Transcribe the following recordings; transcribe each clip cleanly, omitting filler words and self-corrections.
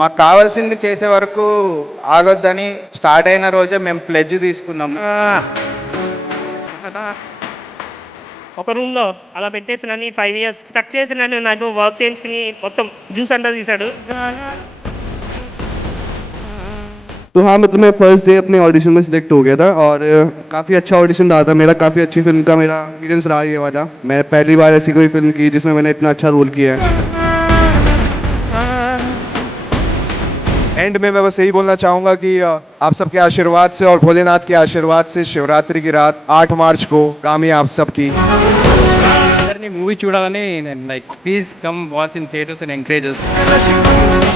మాకు కావాల్సింది చేసే వరకు ఆగొద్దని స్టార్ట్ అయిన రోజే మేము ప్లెడ్జ్ తీసుకున్నాం. ఒక రూమ్లో అలా పెట్టేసి నన్ను 5 years స్టక్ చేసి నన్ను నాకు వర్క్ చేయించుకుని మొత్తం జ్యూస్ అంతా తీశాడు. तो हाँ मतलब मैं फर्स्ट डे अपने ऑडिशन में सिलेक्ट हो गया था और काफ़ी अच्छा ऑडिशन रहा था मेरा, काफ़ी अच्छी फिल्म का मेरा एक्सपीरियंस रहा ये वाला। मैं पहली बार ऐसी कोई फिल्म की जिसमें मैंने इतना अच्छा रोल किया है। एंड में मैं बस यही बोलना चाहूँगा कि आप सबके आशीर्वाद से और भोलेनाथ के आशीर्वाद से शिवरात्रि की रात 8 मार्च को गामी आप सबकी అందరినీ మూవీ చూడాలని నేను like please come watch in theatres and encourages.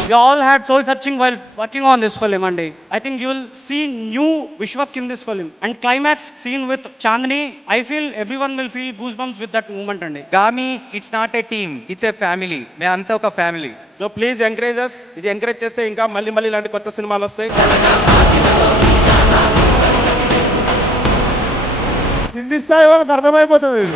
We all had soul searching while working on this film, Andy. I think you will see new Vishwak in this film. And climax scene with Chandni, I feel everyone will feel goosebumps with that moment, Andy. Gaami it's not a team, it's a family. మేమంతా ఒక family. So please encourage us. ఇది encourage చేస్తే ఇంకా మళ్ళీ ఇలాంటి కొత్త సినిమాలు వస్తాయి. హిందీ స్థాయి వాళ్ళకి అర్థమైపోతుంది.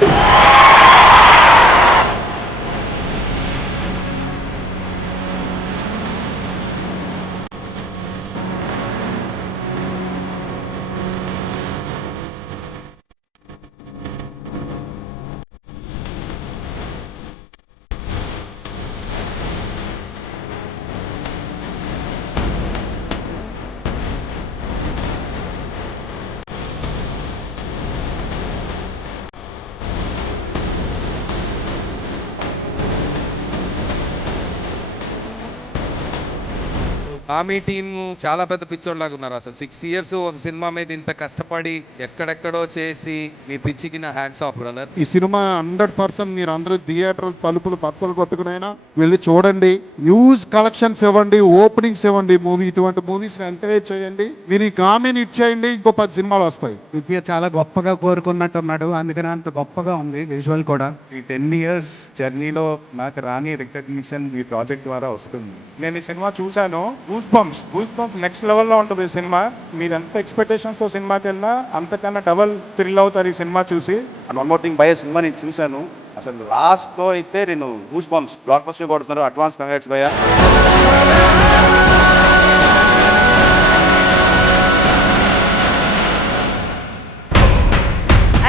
ఆమె టీం చాలా పెద్ద పిచ్చోడ్ లాగా ఉన్నారు. అసలు 6 years ఒక సినిమా మీద ఇంత కష్టపడి ఎక్కడెక్కడో చేసి మీ పిచ్చికి నా హ్యాండ్స్ ఆఫ్ బ్రదర్. ఈ సినిమా 100% మీరు అందరూ థియేటర్ పలుపులు పక్కలు కొట్టుకునైనా వెళ్ళి చూడండి. న్యూస్ కలెక్షన్స్ ఇవ్వండి, ఓపెనింగ్స్ ఇవ్వండి. మూవీ ఇటువంటి మూవీస్ ఎంకరేజ్ చేయండి. మీరు ఈ కామెడీ ఇచ్చేయండి, ఇంకో 10 సినిమాలు వస్తాయి. దివ్య చాలా గొప్పగా కోరుకున్నట్టున్నాడు, అందుకని అంత గొప్పగా ఉంది విజువల్ కూడా. ఈ 10 years జర్నీలో నాకు రాని రికగ్నిషన్ ఈ ప్రాజెక్ట్ ద్వారా వస్తుంది. నేను ఈ సినిమా చూశాను. గూస్ బంప్స్ నెక్స్ట్ లెవెల్లో ఉంటుంది ఈ సినిమా. మీరు ఎంత ఎక్స్పెక్టేషన్స్తో సినిమాకి వెళ్ళినా అంతకన్నా డబల్ థ్రిల్ అవుతారు ఈ సినిమా చూసి. అండ్ వన్ మోర్ థింగ్, భయ సినిమా నేను చూశాను. అసలు లాస్ట్లో అయితే నేను గూస్ బంప్స్ బ్లాక్ బస్టర్ కొడుతున్నారు. అడ్వాన్స్ కంగ్రాట్స్ భయ.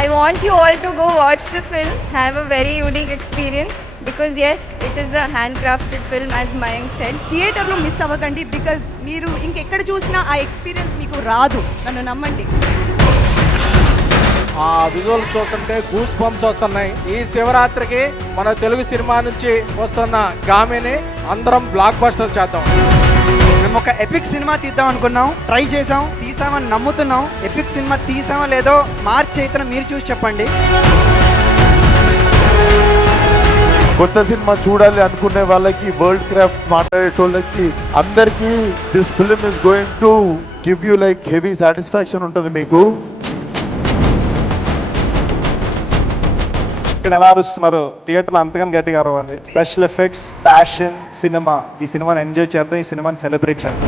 I want you all to go watch the film, have a very unique experience because yes, it is a handcrafted film as Mayank said. థియేటర్లో miss అవ్వకండి, because మీరు ఇంకెక్కడ చూసినా ఆ experience మీకు రాదు, నన్ను నమ్మండి. ఆ విజువల్ చూస్తుంటే గూస్ బంప్స్ వస్తున్నాయి. ఈ శివరాత్రికి మన తెలుగు సినిమా నుంచి వస్తున్న గామిని అందరం బ్లాక్ బస్టర్ చేద్దాం. మేము ఒక ఎపిక్ సినిమా తీద్దాం అనుకున్నాం, ట్రై చేసాం, తీసామని నమ్ముతున్నాం. ఎపిక్ సినిమా తీసామో లేదో మార్చ్ 8న మీరు చూసి చెప్పండి. కొత్త సినిమా చూడాలి అనుకునే వాళ్ళకి, వరల్డ్ క్రాఫ్ట్ మాట్లాడేటోళ్ళకి అందరికీ this film is going to give you like heavy satisfaction ఉంటుంది మీకు. ఇక్కడ ఎలా అరుస్తున్నారు థియేటర్లో అంతగానే గట్టిగా అరవాలి. Special effects, passion, cinema. ఈ సినిమాని ఎంజాయ్ చేద్దాం, ఈ సినిమాని సెలబ్రేట్ చేద్దాం.